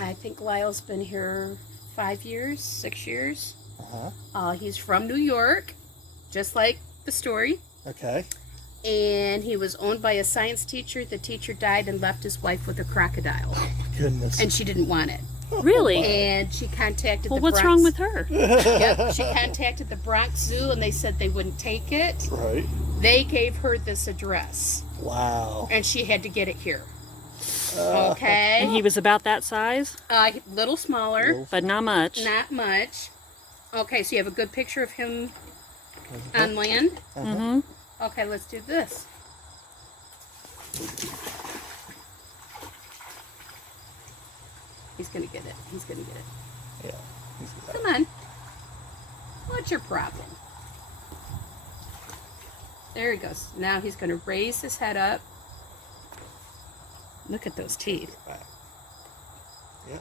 I think Lyle's been here 5 years, 6 years. He's from New York, just like the story. Okay. And he was owned by a science teacher. The teacher died and left his wife with a crocodile. Oh my goodness. And she didn't want it. Really? And she contacted the what's Bronx. wrong with her? Yep, she contacted the Bronx Zoo and they said they wouldn't take it. Right. They gave her this address. Wow. And she had to get it here. Okay. And he was about that size? Little smaller. But not much. Not much. Okay, so you have a good picture of him on land? Mm-hmm. Okay, let's do this. He's gonna get it. He's gonna get it. Yeah. Come on. What's your problem? There he goes. Now he's gonna raise his head up. Look at those teeth. Yeah.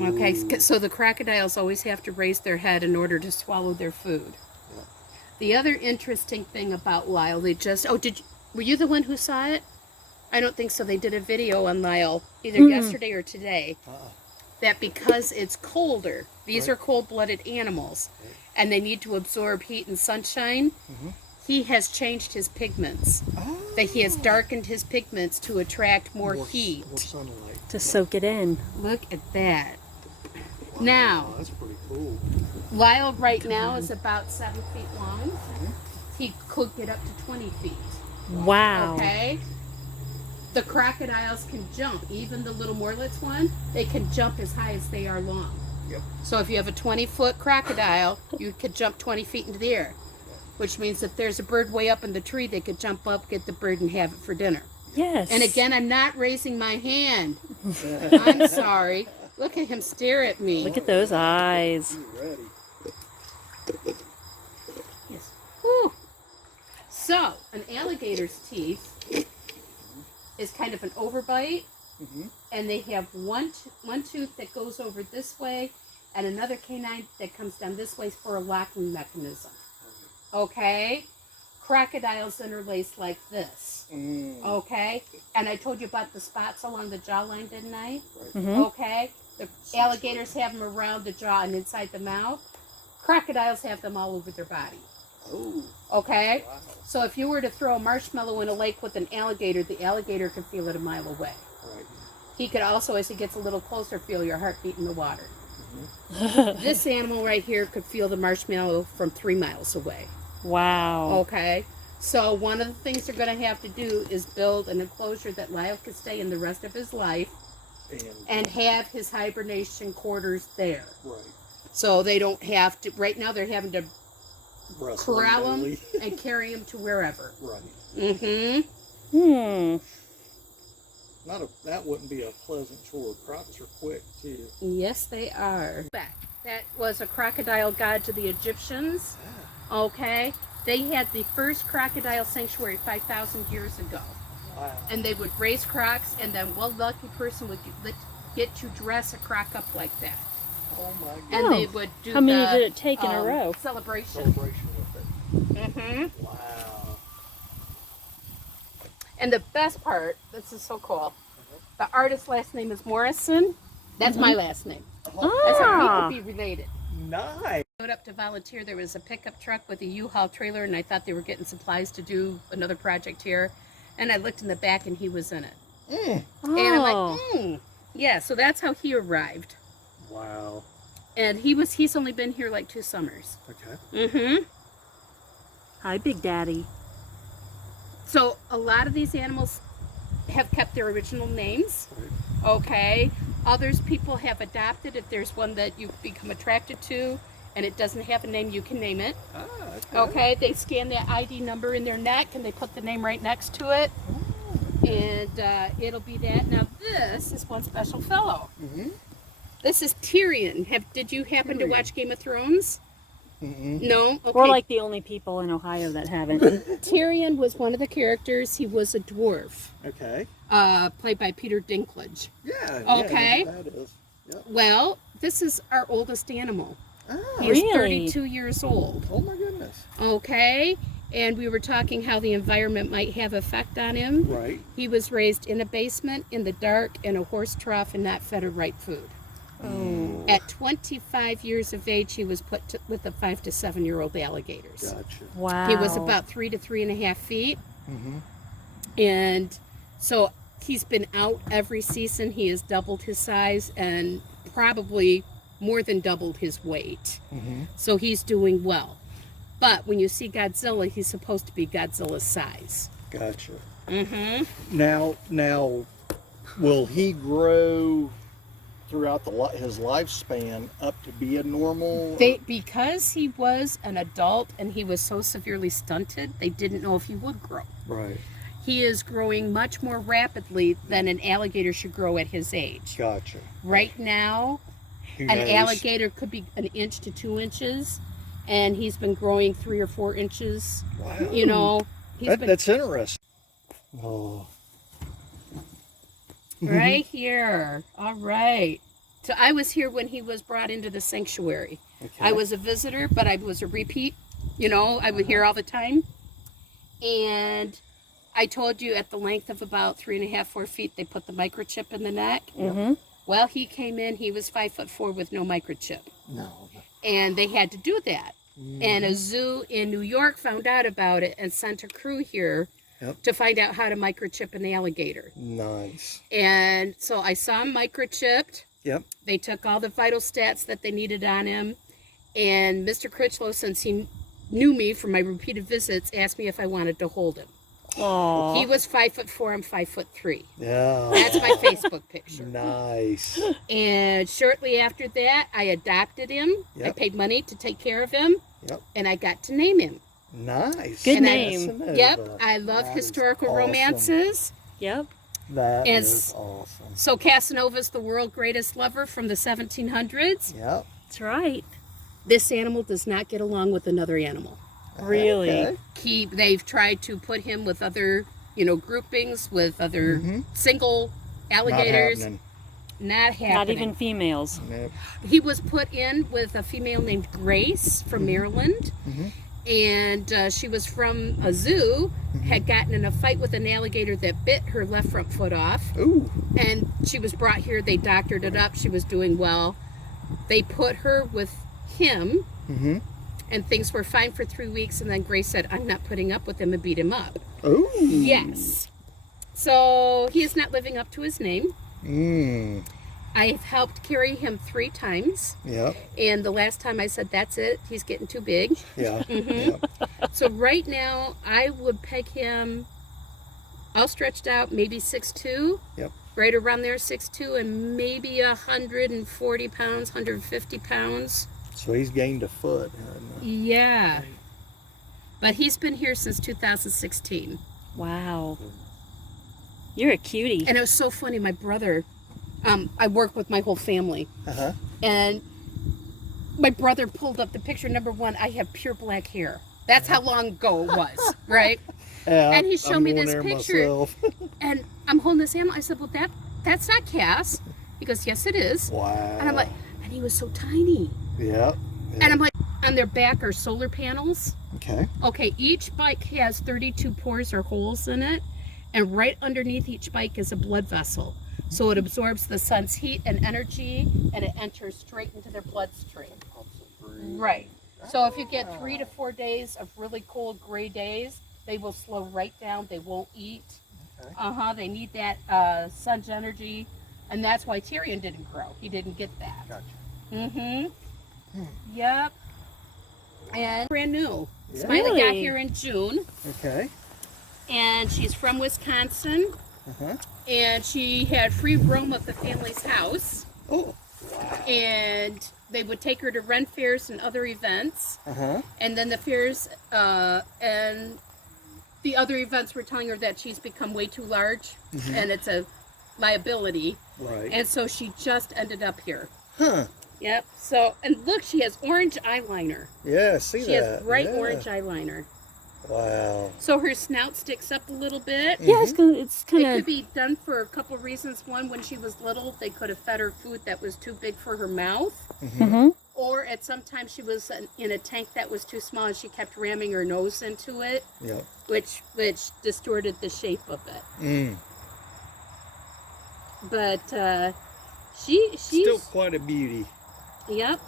Okay, so the crocodiles always have to raise their head in order to swallow their food. Yeah. The other interesting thing about Lyle, were you the one who saw it? I don't think so. They did a video on Lyle either yesterday or today. That because it's colder, these are cold-blooded animals, and they need to absorb heat and sunshine, he has changed his pigments. That he has darkened his pigments to attract more heat. More sunlight. To soak it in. Look at that. Now, that's pretty cool. Lyle right now is about 7 feet long. He could get up to 20 feet. Wow. Okay? The crocodiles can jump. Even the little Morlitz one, they can jump as high as they are long. Yep. So if you have a 20-foot crocodile, you could jump 20 feet into the air. Which means if there's a bird way up in the tree, they could jump up, get the bird, and have it for dinner. Yes. And again, I'm not raising my hand. I'm sorry. Look at him stare at me. Look at those eyes. He's ready. Yes. Whew. So, an alligator's teeth is kind of an overbite, and they have one tooth that goes over this way, and another canine that comes down this way for a locking mechanism. Okay? Crocodiles interlace like this. Okay? And I told you about the spots along the jawline, didn't I? Okay? The alligators have them around the jaw and inside the mouth. Crocodiles have them all over their body. Oh. Okay? Wow. So if you were to throw a marshmallow in a lake with an alligator, the alligator could feel it a mile away. Right. He could also, as he gets a little closer, feel your heartbeat in the water. This animal right here could feel the marshmallow from 3 miles away. Wow. Okay? So one of the things they're going to have to do is build an enclosure that Lyle could stay in the rest of his life and have his hibernation quarters there. Right. So they don't have to, right now they're having to corral him daily. and carry him to wherever. Right. That wouldn't be a pleasant chore. Crocs are quick too. Yes, they are. That was a crocodile god to the Egyptians. Okay? They had the first crocodile sanctuary 5,000 years ago. Wow. And they would raise crocs, and then one lucky person would get to dress a croc up like that. Oh my God. And they would do How many did it take in a row? Celebration. Celebration with it. Wow. And the best part, this is so cool. The artist's last name is Morrison. That's my last name. That's how we could be related. Nice. I showed up to volunteer. There was a pickup truck with a U-Haul trailer, and I thought they were getting supplies to do another project here. And I looked in the back, and he was in it. And I'm like, yeah. So that's how he arrived. Wow. And he's only been here like 2 summers. Okay. Hi, Big Daddy. So a lot of these animals have kept their original names. Right. Okay. Others people have adopted. If there's one that you become attracted to and it doesn't have a name, you can name it. Okay. They scan that ID number in their neck and they put the name right next to it. And it'll be that. Now this is one special fellow. This is Tyrion. Did you happen to watch Game of Thrones? No? Okay. We're like the only people in Ohio that haven't. Tyrion was one of the characters. He was a dwarf. Okay. Played by Peter Dinklage. Yeah. Okay. Yeah, that is. Yep. Well, this is our oldest animal. Oh, He's 32 years old. Oh my goodness. Okay. And we were talking how the environment might have effect on him. Right. He was raised in a basement, in the dark, in a horse trough, and not fed or right food. Oh. At 25 years of age, he was put with the 5 to 7-year-old alligators. Gotcha. Wow. He was about 3 to 3.5 feet. Mm-hmm. And so he's been out every season. He has doubled his size and probably more than doubled his weight. Mm-hmm. So he's doing well. But when you see Godzilla, he's supposed to be Godzilla's size. Gotcha. Mm-hmm. Now, will he grow throughout his lifespan up to be a normal? Because he was an adult and he was so severely stunted, they didn't know if he would grow. Right. He is growing much more rapidly than an alligator should grow at his age. Gotcha. Right now, Who an knows? alligator could be 1 inch to 2 inches, and he's been growing 3 or 4 inches. Wow. You know, That's interesting. Oh. right here. All right. So I was here when he was brought into the sanctuary. Okay. I was a visitor, but I was a repeat. You know, I would hear all the time. And I told you at the length of about 3.5, 4 feet, they put the microchip in the neck. Mm-hmm. Well, he came in, he was 5'4" with no microchip. No. And they had to do that. And a zoo in New York found out about it and sent a crew here to find out how to microchip an alligator. Nice. And so I saw him microchipped. Yep. They took all the vital stats that they needed on him. And Mr. Critchlow, since he knew me from my repeated visits, asked me if I wanted to hold him. Aww. He was 5'4", I'm 5'3". Yeah. That's my Facebook picture. Nice. And shortly after that, I adopted him. I Yep. paid money to take care of him. Yep. And I got to name him. Nice. Good And name. Yep, I love That is historical awesome. romances. Yep. That And is awesome. So Casanova's the world's greatest lover from the 1700s. Yep. That's right. This animal does not get along with another animal. Really? Okay. They've tried to put him with other, groupings, with other single alligators. Not happening. Not even females. Nope. He was put in with a female named Grace from Maryland. And she was from a zoo, had gotten in a fight with an alligator that bit her left front foot off. Ooh. And she was brought here. They doctored it up. She was doing well. They put her with him, and things were fine for 3 weeks. And then Grace said, "I'm not putting up with him," and beat him up. Ooh. Yes. So he is not living up to his name. I've helped carry him 3 times. Yep. And the last time I said, "That's it. He's getting too big." Yeah. Yep. So right now, I would peg him all stretched out, maybe 6'2". Yep. Right around there, 6'2", and maybe 140 pounds, 150 pounds. So he's gained a foot. Hasn't he? Yeah. But he's been here since 2016. Wow. You're a cutie. And it was so funny. My brother, I work with my whole family. Uh-huh. And my brother pulled up the picture. Number one, I have pure black hair. That's how long ago it was, right? Yeah. And he showed I'm me going this there picture. myself. And I'm holding this animal. I said, "Well, that's not Cass." He goes, "Yes, it is." Wow. And I'm like, and he was so tiny. Yep. And I'm like, on their back are solar panels. Okay. Okay, each bike has 32 pores or holes in it. And right underneath each bike is a blood vessel. So it absorbs the sun's heat and energy, and it enters straight into their bloodstream. Right. So if you get 3 to 4 days of really cold gray days, they will slow right down. They won't eat. Okay. They need that sun's energy. And that's why Tyrion didn't grow. He didn't get that. Gotcha. Yep. And brand new. Yeah. Smiley got Really? here in June. Okay. And she's from Wisconsin. Uh-huh. And she had free roam of the family's house. Oh. And they would take her to Ren fairs and other events. Uh-huh. And then the fairs and the other events were telling her that she's become way too large and it's a liability. Right. And so she just ended up here. Huh. Yep. So, and look, she has orange eyeliner. Yeah, see She that. has bright Yeah. orange eyeliner. Wow. So her snout sticks up a little bit. Yeah, it's kind It could of. be done for a couple of reasons. One, when she was little, they could have fed her food that was too big for her mouth. Mm-hmm. or at some time she was in a tank that was too small and she kept ramming her nose into it, Yep. which distorted the shape of it. Mm. But she's Still quite a beauty. Yep.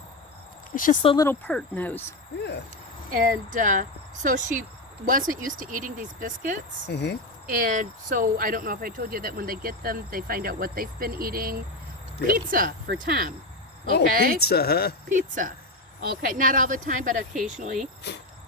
It's just a little pert nose. Yeah. And so she wasn't used to eating these biscuits. Mm-hmm. And so I don't know if I told you that when they get them, they find out what they've been eating. Yep. Pizza for Tom. Oh, pizza, huh? Pizza. Okay, not all the time, but occasionally.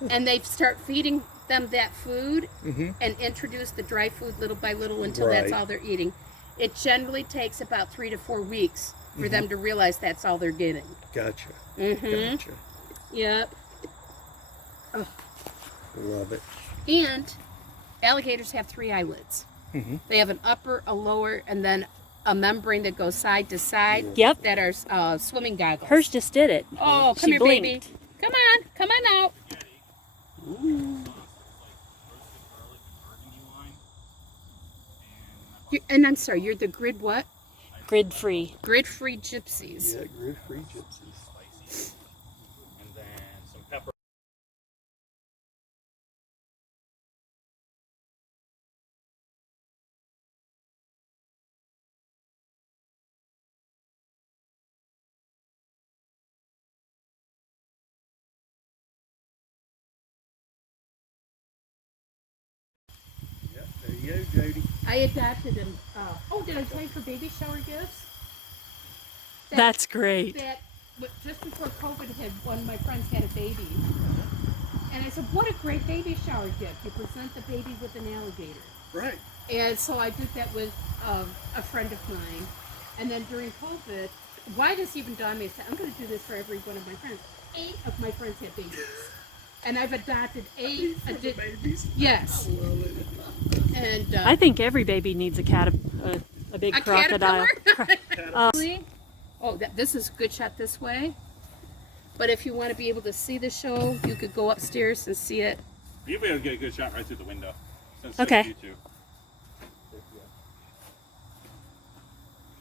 And they start feeding them that food and introduce the dry food little by little until that's all they're eating. It generally takes about 3 to 4 weeks for them to realize that's all they're getting. Gotcha. Mm-hmm. Gotcha. Yep. Oh. Love it. And alligators have 3 eyelids. They have an upper, a lower, and then a membrane that goes side to side. Yep. That are swimming goggles. Hers just did it. Oh, come She here, blinked. baby. Come on out. And I'm sorry, you're the grid what? Grid free. Grid-free gypsies. Yeah, grid-free gypsies. And then some pepper. Yep, there you go, Jody. I adopted him. Did I tell you for baby shower gifts? That's great. Just before COVID hit, one of my friends had a baby. And I said, what a great baby shower gift. You present the baby with an alligator. Right. And so I did that with a friend of mine. And then during COVID, why this even dawned me, I said, I'm going to do this for every one of my friends. 8 of my friends had babies. And I've adopted 8 babies? Yes. And I think every baby needs a big crocodile. This is a good shot this way. But if you want to be able to see the show, you could go upstairs and see it. You'll be able to get a good shot right through the window. Since Okay. it's you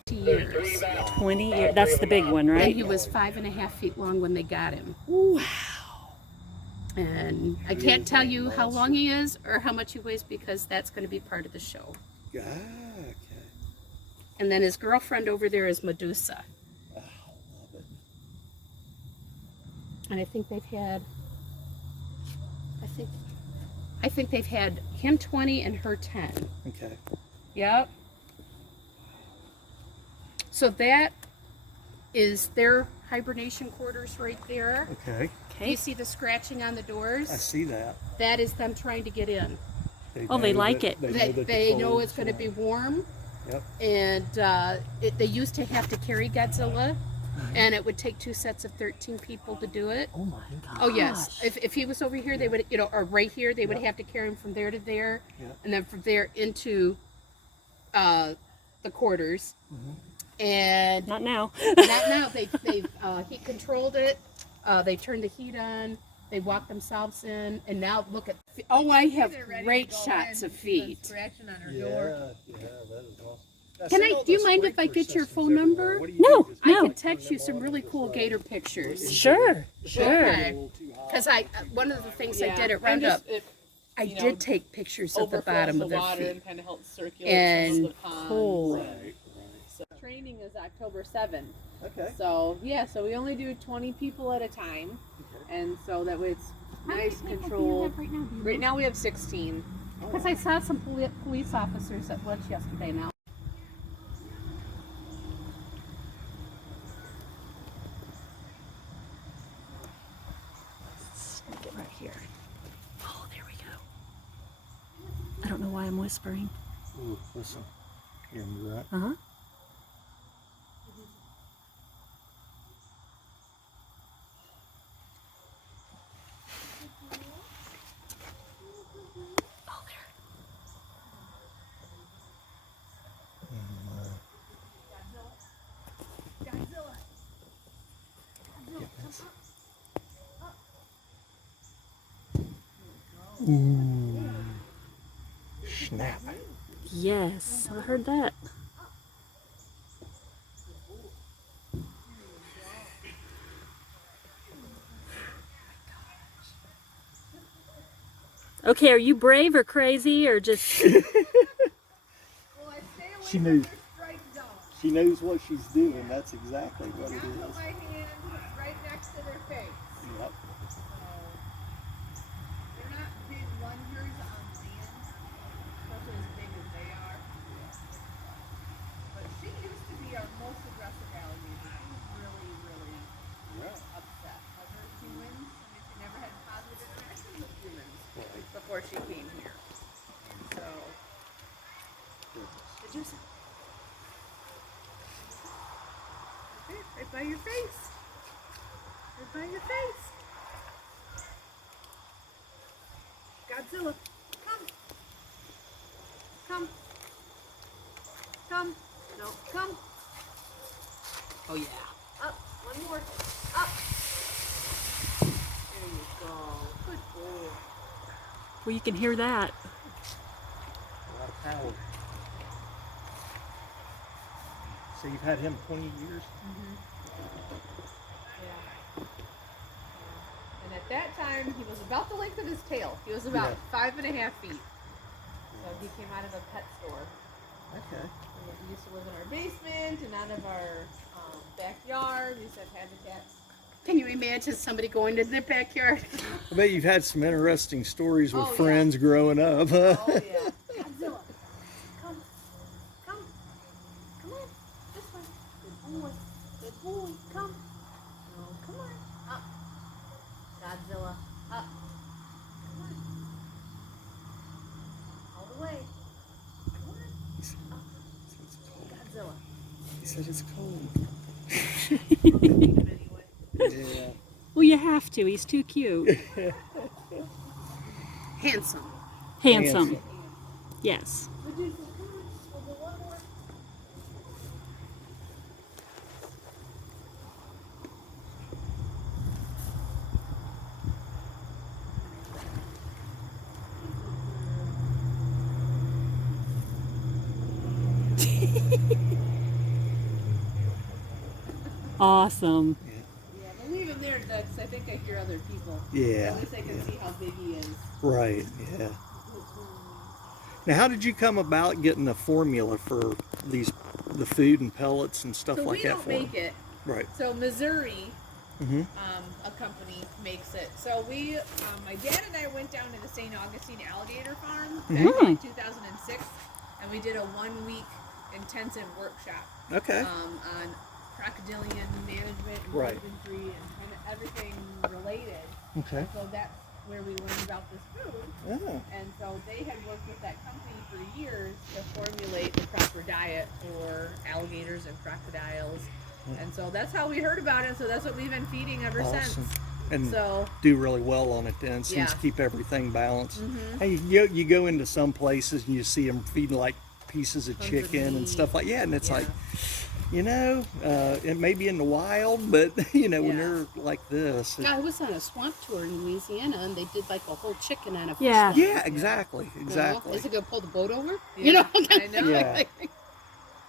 two. Years. 20 years. That's the big one, And right? he was 5.5 feet long when they got him. Wow. And I can't tell you how long he is or how much he weighs because that's going to be part of the show. Okay. And then his girlfriend over there is Medusa. Oh, love it. And I think they've had, I think they've had him 20 and her 10. Okay. Yep. So that is their hibernation quarters right there. Okay. You see the scratching on the doors? I see that. That is them trying to get in. Oh, they like it. They know it's going to be warm. Yep. And they used to have to carry Godzilla, and it would take 2 sets of 13 people to do it. Oh my gosh. Oh yes. If he was over here, they would, or right here, they would have to carry him from there to there, and then from there into the quarters. And Not now. not now. They've he controlled it. They turned the heat on. They walked themselves in, and now look at. Oh, I have great shots of feet. Yeah, that is awesome. Can I? Do you mind if I get your phone number? No, I no. can text you some really cool gator pictures. Sure, sure. Okay. Because one of the things I did at Roundup, I did take pictures of the bottom of their water feet. and kind of help circulate And some of the ponds. Cool. So training is October 7th. Okay. So yeah, so we only do 20 people at a time, and so that way it's nice controlled. Right now we have 16. Because I saw some police officers at lunch yesterday now. Stick it right here. Oh, there we go. I don't know why I'm whispering. Ooh, listen. Hear me, right? Uh-huh. Oh, there. Ooh. Snap. Yes, I heard that. Okay, are you brave or crazy or just... Well, I stay away She from knows. their strike zone. She knows what she's doing. That's exactly what Now it put is. my hand right next to their face. Yep. So, they're not big lungers on land, especially as big as they are. But she used to be our most aggressive alligator. She was really, really upset. But her humans, I mean, she never had positive interactions with humans before she came here. So, did you say? Right by your face. Right by your face. Godzilla, come. Come. Come. No, come. Oh yeah. Up. One more. Up. There you go. Good boy. Well, you can hear that. A lot of power. So you've had him 20 years? Yeah. And at that time, he was about the length of his tail. He was about 5.5 feet. So he came out of a pet store. Okay. He used to live in our basement and out of our backyard. We used to have habitats. Can you imagine somebody going to their backyard? I bet you've had some interesting stories with Oh, yeah. friends growing up, huh? Oh yeah. Godzilla, come, come, come on, this way. Good boy, come. No, come on, up. Godzilla, up. Come on. All the way. Come on. Up. Godzilla. He said it's cold. I'll feed him anyway. Yeah. Well, you have to. He's too cute. Handsome. Handsome. Yes. Medusa, come on. We'll do one more. Awesome. Yeah, but leave him there, Doug, 'cause I think I hear other people. Yeah. At least I can see how big he is. Right, yeah. Now, how did you come about getting the formula for the food and pellets and stuff So like we that don't for make them? it. Right. So Missouri, Mm-hmm. a company makes it. So we, my dad and I went down to the St. Augustine Alligator Farm back in 2006, and we did a 1-week intensive workshop Okay. on crocodilian management and Right. husbandry and kind of everything related. Okay. So that's where we learned about this food. Oh. And so they had worked with that company for years to formulate the proper diet for alligators and crocodiles. And so that's how we heard about it. So that's what we've been feeding ever Awesome. since. And So do really well on it then. Seems Yeah. to keep everything balanced. Mhm. Hey, you go into some places and you see them feeding like pieces of Tons of chicken and meat. stuff like and it's Yeah. like, it may be in the wild, but when Yeah. they're like this, I was on a swamp tour in Louisiana, and they did like a whole chicken on a Yeah. fish. yeah, exactly, exactly. Is it gonna pull the boat over? Yeah, You know, I know. Yeah.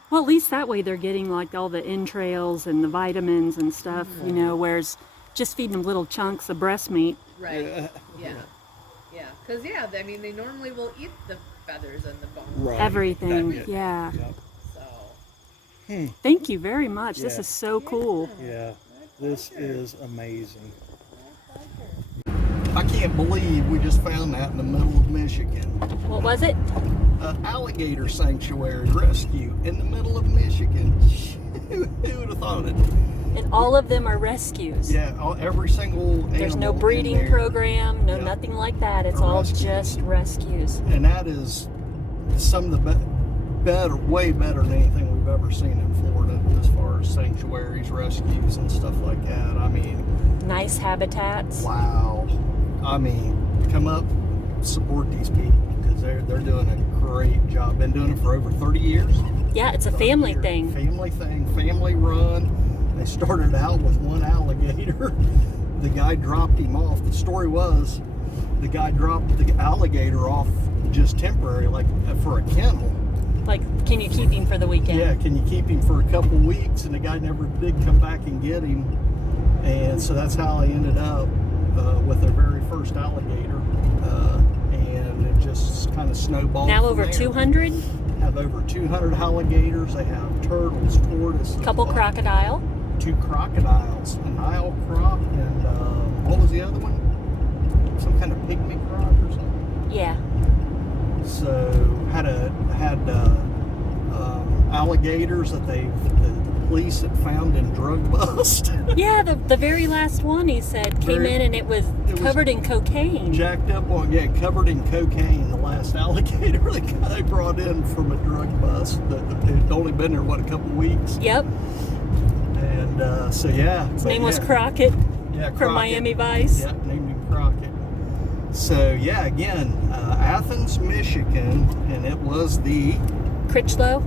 Well, at least that way they're getting like all the entrails and the vitamins and stuff, you know, whereas just feeding them little chunks of breast meat. Right. Yeah. Yeah. Because, I mean, they normally will eat the feathers and the bones. Right. Everything. That- Yeah. Yep. So, Thank you very much. This Yeah. is so cool. Yeah, this is amazing. I can't believe we just found that in the middle of Michigan. What was it? Alligator sanctuary rescue in the middle of Michigan. Who would have thought it? And all of them are rescues. Yeah, every single There's no animal in breeding there. program, no Yeah. nothing like that. It's Or all rescues. just rescues. And that is some of the better, way better than anything we've ever seen in Florida as far as sanctuaries, rescues, and stuff like that. I mean, Nice habitats. wow. I mean, come up, support these people because they're doing a great job. Been doing it for over 30 years. Yeah, it's a 30 family years. thing. Family thing, family run. They started out with one alligator. The guy dropped him off. The story was the guy dropped the alligator off just temporary, like for a kennel. Like, can you keep him for the weekend? Yeah, can you keep him for a couple weeks? And the guy never did come back and get him. And so that's how I ended up with their very first alligator. kind of snowballed. Now from over there. 200. Have over 200 alligators. They have turtles, tortoises, Couple crocodile. 2 crocodiles, a Nile croc, and what was the other one? Some kind of pygmy croc or something. Yeah. So had alligators that the police had found in drug bust. Yeah, the very last one he said came in and it was covered in cocaine. Jacked up on, covered in cocaine. The last alligator the guy brought in from a drug bust that had only been there, what, a couple weeks. Yep. And so yeah. His name was Crockett Crockett. from Miami Vice. Yep, named him Crockett. So yeah, again, Athens, Michigan, and it was the Critchlow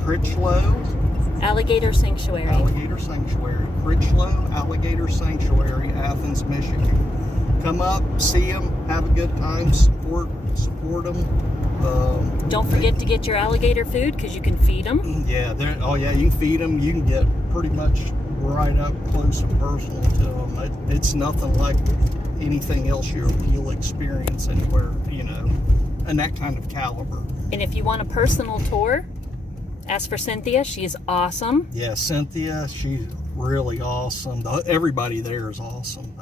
Critchlow Alligator Sanctuary. Alligator Sanctuary. Critchlow Alligator Sanctuary, Athens, Michigan. Come up, see them, have a good time, support them. Don't forget to get your alligator food because you can feed them. Yeah, you can feed them. You can get pretty much right up close and personal to them. It's nothing like anything else you'll experience anywhere, and that kind of caliber. And if you want a personal tour, ask for Cynthia. She is awesome. Yeah, Cynthia, she's really awesome. Everybody there is awesome.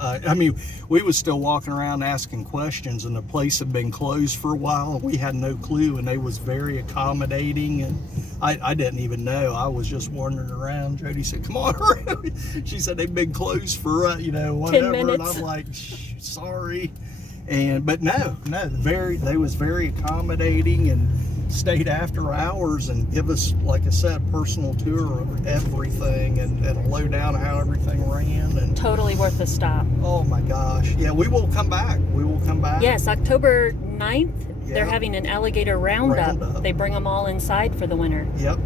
We was still walking around asking questions, and the place had been closed for a while, and we had no clue, and they was very accommodating, and I didn't even know. I was just wandering around. Jody said, "Come on around." She said they've been closed for whatever, 10 minutes. and I'm like, sorry. But no, they was very accommodating and stayed after hours and give us, like I said, personal tour of everything and a lowdown of how everything ran. And Totally worth a stop. oh my gosh, yeah, we will come back. Yes, October 9th, they're Yeah. having an alligator roundup. They bring them all inside for the winter. Yep.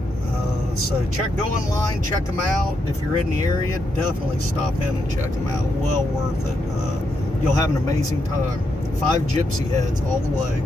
So go online, check them out. If you're in the area, definitely stop in and check them out. Well worth it. You'll have an amazing time. 5 gypsy heads all the way.